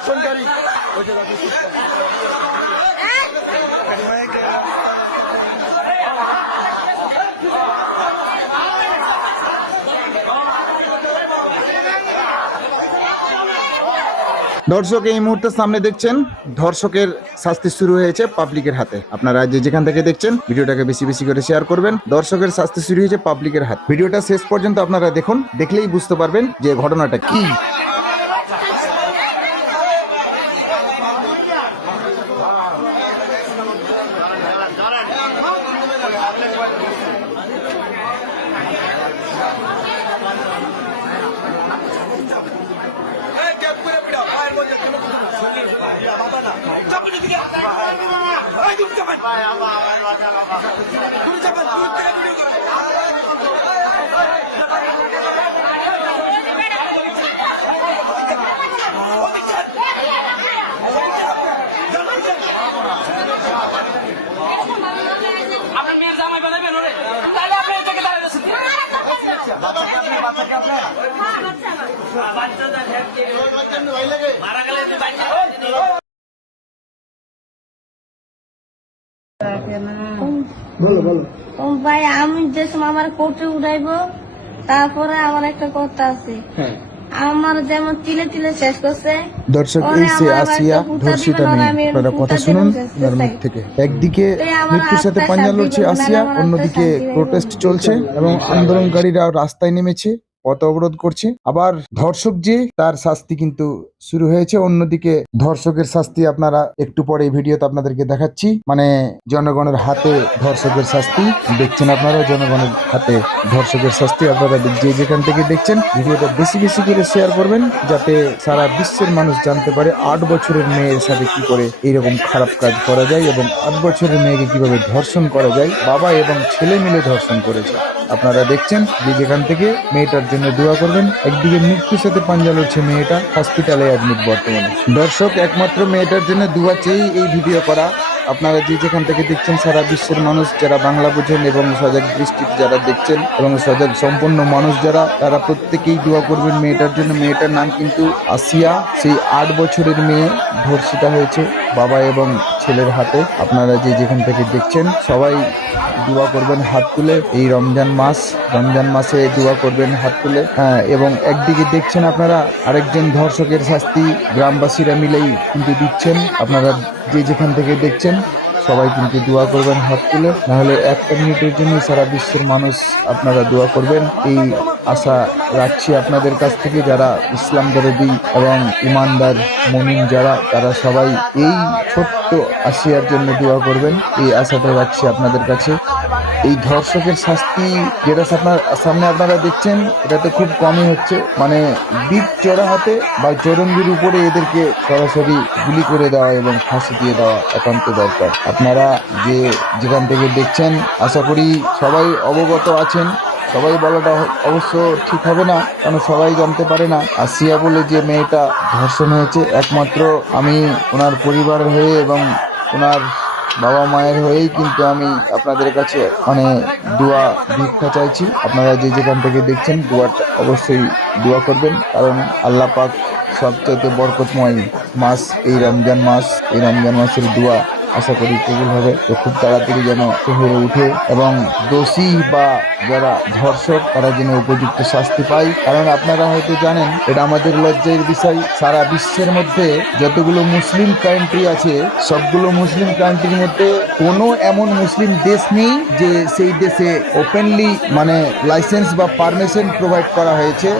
দর্শনকারী দর্শক এই মুহূর্তে সামনে দেখছেন ধর্ষকের শাস্তি শুরু হয়েছে পাবলিকের হাতে। আপনারা যে যেখান থেকে দেখছেন ভিডিওটাকে বেশি বেশি করে শেয়ার করবেন। দর্শকের শাস্তি শুরু হয়েছে পাবলিকের হাতে। ভিডিওটা শেষ পর্যন্ত আপনারা দেখুন, দেখলেই বুঝতে পারবেন যে ঘটনাটা কি। ভাই আমি যে সময় আমার কোর্টে উঠাইবো তারপরে আমার একটা কথা আছে, আমার যেমন তিলে তিলে শেষ করছে। দর্শক এই সে আসিয়া ধর্ষিতা মেয়ে, আপনারা কথা শুনুন ওনার মুখ থেকে। একদিকে মৃত্যুর সাথে পাঞ্জা লড়ছে আসিয়া, অন্যদিকে প্রোটেস্ট চলছে এবং আন্দোলনকারীরা রাস্তায় নেমেছে, পথ অবরোধ করছে। আবার ধর্ষক যে তার শাস্তি কিন্তু শুরু হয়েছে। অন্যদিকে ধর্ষকের শাস্তি আপনারা একটু পরে এই ভিডিওতে আপনাদেরকে দেখাচ্ছি। মানে জনগণের হাতে ধর্ষকের শাস্তি দেখছেন আপনারা, জনগণের হাতে ধর্ষকের শাস্তি। আপনারা যে যেখান থেকে দেখছেন ভিডিওটা বেশি বেশি করে শেয়ার করবেন, যাতে সারা বিশ্বের মানুষ জানতে পারে 8 বছরের মেয়ের সাথে কি করে এইরকম খারাপ কাজ করা যায় এবং 8 বছরের মেয়েকে কিভাবে ধর্ষণ করা যায়। বাবা এবং ছেলে মিলে ধর্ষণ করেছে। আপনারা দেখছেন যে যেখান থেকে মেয়েটার জন্য দোয়া করবেন। একদিকে মৃত্যুর সাথে পাঞ্জা লড়ছে মেয়েটা, হসপিটালে অ্যাডমিট বর্তমানে। দর্শক একমাত্র মেয়েটার জন্য দোয়া চেয়েই এই ভিডিও করা। আপনারা যে যেখান থেকে দেখছেন সারা বিশ্বের মানুষ যারা বাংলা বোঝেন এবং সজাগ দৃষ্টিতে যারা দেখছেন এবং সজাগ সম্পন্ন মানুষ যারা, তারা প্রত্যেকেই দোয়া করবেন মেয়েটার জন্য। মেয়েটার নাম কিন্তু আসিয়া। সেই 8 বছরের মেয়ে ধর্ষিতা হয়েছে বাবা এবং ছেলের হাতে। আপনারা যে যেখান থেকে দেখছেন সবাই দোয়া করবেন হাত তুলে। এই রমজান মাসে দোয়া করবেন হাত তুলে। হ্যাঁ, এবং একদিকে দেখছেন আপনারা আরেকজন ধর্ষকের শাস্তি গ্রামবাসীরা মিলেই কিন্তু দিচ্ছেন। আপনারা যে যেখান থেকে দেখছেন সবাই কিন্তু দোয়া করবেন হাত তুলে, নাহলে 1 মিনিটের জন্য সারা বিশ্বের মানুষ আপনারা দোয়া করবেন এই আশা রাখছি আপনাদের কাছ থেকে। যারা ইসলাম দরদি এবং ইমানদার মুমিন যারা, তারা সবাই এই ছোট্ট আসিয়ার জন্য দোয়া করবেন, এই আশাটা রাখছি আপনাদের কাছে। এই ধর্ষকের শাস্তি যেটা সামনে আপনারা দেখছেন, এটা তো খুব কমই হচ্ছে। মানে দ্বীপ চড়া হাতে বা চরঙ্গির উপরে এদেরকে সরাসরি গুলি করে দেওয়া এবং ফাঁসি দিয়ে দেওয়া একান্ত দরকার। আপনারা যে যেখান থেকে দেখছেন আশা করি সবাই অবগত আছেন। সবাই বলাটা অবশ্য ঠিক হবে না, কারণ সবাই জানতে পারে না আসিয়া বলে যে মেয়েটা ধর্ষণ হয়েছে। একমাত্র আমি ওনার পরিবারের হয়ে এবং ওনার বাবা মায়ের হয়েই কিন্তু আমি আপনাদের কাছে মানে দোয়া ভিক্ষা চাইছি। আপনারা যে যেখান থেকে দেখছেন দোয়াটা অবশ্যই দোয়া করবেন, কারণ আল্লাহ পাক সবচেয়ে বরকতময় মাস এই রমজান মাসের দোয়া আশা করি কবুল হবে। তো খুব তাড়াতাড়ি যেন হয়ে উঠে এবং দোষী বা যারা ধর্ষক তারা যেন উপযুক্ত শাস্তি পায়। কারণ আপনারা হয়তো জানেন, এটা আমাদের লজ্জার বিষয়, সারা বিশ্বের মধ্যে যতগুলো মুসলিম কান্ট্রি আছে সবগুলো মুসলিম কান্ট্রির মধ্যে কোনো এমন মুসলিম দেশ নেই যে সেই দেশে ওপেনলি মানে লাইসেন্স বা পারমিশন প্রোভাইড করা হয়েছে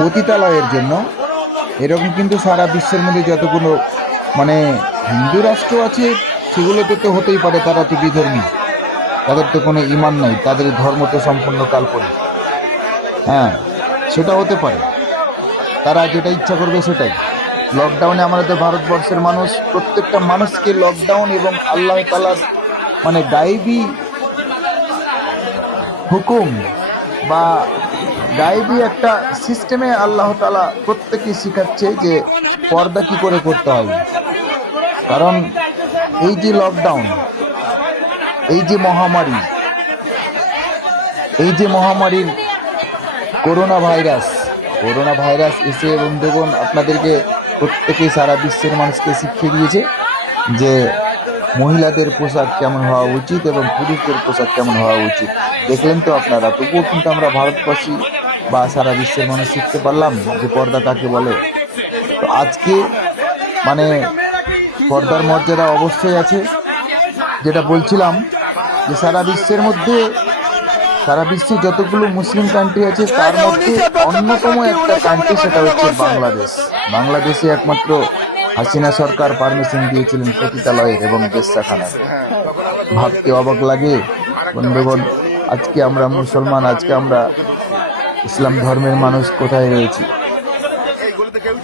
পতিতালয়ের জন্য এরকম কিন্তু সারা বিশ্বের মধ্যে যতগুলো মানে হিন্দু রাষ্ট্র আছে সেগুলোতে তো হতেই পারে, তারা তো বিধর্মী, তাদের তো কোনো ইমান নাই, তাদের ধর্ম তো সম্পূর্ণ কাল্পনিক। হ্যাঁ, সেটা হতে পারে, তারা যেটা ইচ্ছা করবে সেটাই। লকডাউনে আমাদের ভারতবর্ষের মানুষ, প্রত্যেকটা মানুষকে লকডাউন এবং আল্লাহ তাআলার মানে গায়েবী হুকুম বা গায়েবী একটা সিস্টেমে আল্লাহ তাআলা প্রত্যেককে শিখাচ্ছে যে পর্দা কি করে করতে হয়। কারণ এই যে লকডাউন, এই যে মহামারী, এই যে মহামারীর করোনা ভাইরাস এসে বন্ধুগণ আপনাদেরকে প্রত্যেকেই সারা বিশ্বের মানুষকে শিখিয়ে দিয়েছে যে মহিলাদের পোশাক কেমন হওয়া উচিত এবং পুরুষদের পোশাক কেমন হওয়া উচিত। দেখলেন তো আপনারা, তবুও কিন্তু আমরা ভারতবাসী বা সারা বিশ্বের মানুষ শিখতে পারলাম যে পর্দা কাকে বলে। তো আজকে মানে পর্দার মর্যাদা অবশ্যই আছে। যেটা বলছিলাম যে সারা বিশ্বে যতগুলো মুসলিম কান্ট্রি আছে তার মধ্যে অন্যতম একটা কান্ট্রি, সেটা হচ্ছে বাংলাদেশ। বাংলাদেশে একমাত্র হাসিনা সরকার পারমিশন দিয়েছিলেন পতিতালয়ের এবং বেশ্যাখানার। ভাবতে অবাক লাগে বন্ধুগণ, আজকে আমরা মুসলমান, আজকে আমরা ইসলাম ধর্মের মানুষ কোথায় রয়েছি?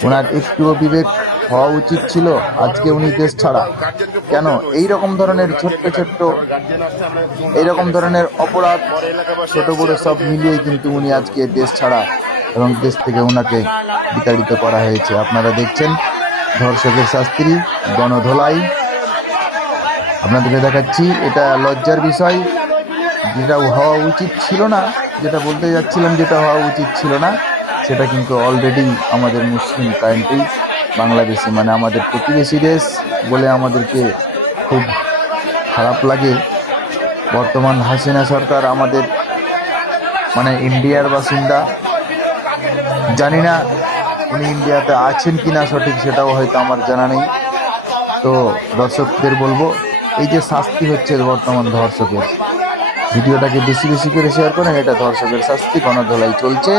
ওনার একটুও বিবেক হওয়া উচিত ছিল। আজকে উনি দেশ ছাড়া কেন? এইরকম ধরনের এইরকম ধরনের অপরাধ ছোট বড় সব মিলিয়ে কিন্তু উনি আজকে দেশ ছাড়া এবং দেশ থেকে ওনাকে বিতাড়িত করা হয়েছে। আপনারা দেখছেন ধর্ষকের শাস্তি, গণধোলাই। আপনাদেরকে দেখাচ্ছি, এটা লজ্জার বিষয়। যেটা হওয়া উচিত ছিল না, যেটা বলতে যাচ্ছিলাম যেটা হওয়া উচিত ছিল না, সেটা কিন্তু অলরেডি আমাদের মুসলিম কান্ট্রি বাংলাদেশে, মানে আমাদের প্রতিবেশী দেশ বলে আমাদেরকে খুব খারাপ লাগে। বর্তমান হাসিনা সরকার আমাদের মানে ইন্ডিয়ার বাসিন্দা, জানি না উনি ইন্ডিয়াতে আছেন কিনা সঠিক, সেটাও হয়তো আমার জানা নেই। তো দর্শকদের বলবো, এই যে শাস্তি হচ্ছে বর্তমান ধর্ষকের, ভিডিওটাকে বেশি বেশি করে শেয়ার করেন। এটা ধর্ষকের শাস্তি, গণধোলাই চলছে,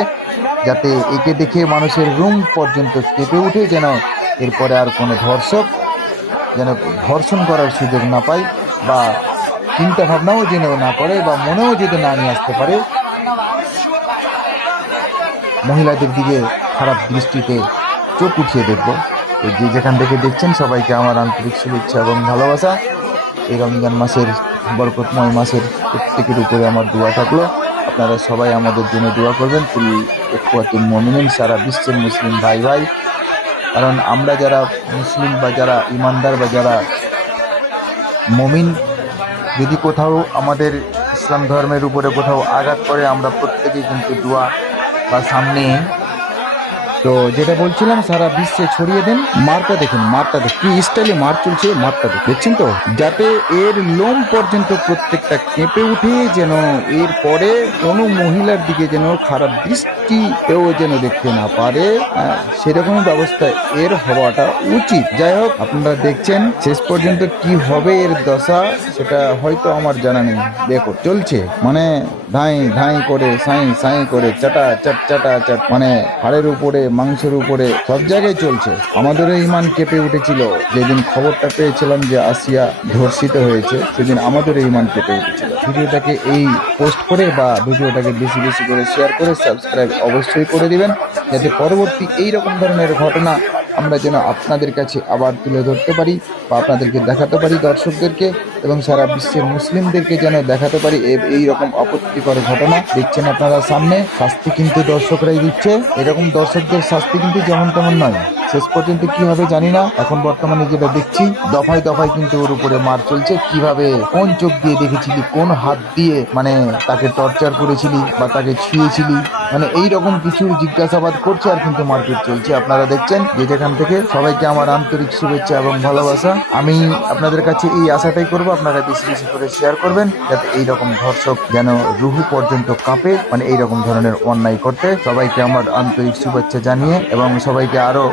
যাতে একে দেখে মানুষের রুম পর্যন্ত কেঁপে উঠে, যেন এরপরে আর কোনো ধর্ষক যেন ধর্ষণ করার সুযোগ না পায়, বা চিন্তা ভাবনাও যেন না করে, বা মনেও যদি না নিয়ে আসতে পারে মহিলাদের দিকে খারাপ দৃষ্টিতে চোখ উঠিয়ে দেখব। যে যেখান থেকে দেখছেন সবাইকে আমার আন্তরিক শুভেচ্ছা এবং ভালোবাসা। এই রমজান মাসের বরকতময় মাসের প্রত্যেকের উপরে আমার দোয়া থাকলো। আপনারা সবাই আমাদের জন্য দোয়া করবেন। কুল ইখওয়াতুল মুমিনিন, সারা বিশ্বের মুসলিম ভাই ভাই, কারণ আমরা যারা মুসলিম বা যারা ইমানদার বা যারা মুমিন, যদি কোথাও আমাদের ইসলাম ধর্মের উপরে কোথাও আঘাত করে, আমরা প্রত্যেকেই কিন্তু দোয়া বা সামনে। তো যেটা বলছিলাম, সারা বিশ্বে ছড়িয়ে দেন। মারটা দেখুন, কি স্টাইলে মার চলছে, দেখছেন তো, যাতে এর লোম পর্যন্ত প্রত্যেকটা কেঁপে উঠে, যেন এর পরে কোনো মহিলার দিকে যেন খারাপ দৃষ্টিতেও যেন দেখতে না পারে, সেরকম ব্যবস্থা এর হওয়াটা উচিত। যাই হোক, আপনারা দেখছেন শেষ পর্যন্ত কি হবে এর দশা, সেটা হয়তো আমার জানা নেই। দেখো চলছে, মানে ধাই করে, সাই করে, চাটা চাট, মানে হাড়ের উপরে, মাংসের উপরে, সব জায়গায় চলছে। আমাদেরও ইমান কেঁপে উঠেছিল যেদিন খবরটা পেয়েছিলাম যে আসিয়া ধর্ষিত হয়েছে, সেদিন আমাদেরও ইমান কেঁপে উঠেছিল। ভিডিওটাকে এই পোস্ট করে বা ভিডিওটাকে বেশি বেশি করে শেয়ার করে সাবস্ক্রাইব অবশ্যই করে দিবেন, যাতে পরবর্তী এইরকম ধরনের ঘটনা আমরা যেন আপনাদের কাছে আবার তুলে ধরতে পারি বা আপনাদেরকে দেখাতে পারি, দর্শকদেরকে এবং সারা বিশ্বের মুসলিমদেরকে যেন দেখাতে পারি এই রকম আপত্তিকর ঘটনা। দেখছেন আপনারা সামনে, শাস্তি কিন্তু দর্শকরাই দিচ্ছে। এরকম দর্শকদের শাস্তি কিন্তু যেমন তেমন নয়। শেষ পর্যন্ত কি হবে জানি না। এখন বর্তমানে যেটা দেখছি, দফায় দফায় কিন্তু ওর উপরে মার চলছে। কিভাবে, কোন চোখ দিয়ে দেখেছিলি, কোন হাত দিয়ে মানে তাকে টর্চার করেছিলি বা তাকে ছুঁয়েছিলি, মানে এইরকম কিছু জিজ্ঞাসাবাদ করছে, আর কিন্তু মারপিট চলছে। আপনারা দেখছেন যে যেখান থেকে, সবাইকে আমার আন্তরিক শুভেচ্ছা এবং ভালোবাসা। আমি আপনাদের কাছে এই আশাটাই করব, আপনারা বেশি বেশি করে শেয়ার করবেন, যাতে এইরকম ধর্ষক যেন রুহু পর্যন্ত কাঁপে, মানে এইরকম ধরনের অন্যায় করতে। সবাইকে আমার আন্তরিক শুভেচ্ছা জানিয়ে এবং সবাইকে আরো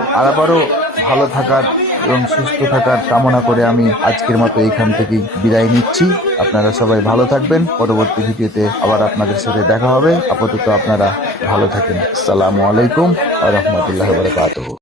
ভালো থাকার এবং সুস্থ থাকার কামনা করে আমি আজকের মতো এইখান থেকেই বিদায় নিচ্ছি। আপনারা সবাই ভালো থাকবেন। পরবর্তী ভিডিওতে আবার আপনাদের সাথে দেখা হবে। আপাতত আপনারা ভালো থাকেন। আসসালামু আলাইকুম ওয়া রাহমাতুল্লাহি ওয়া বারাকাতুহু।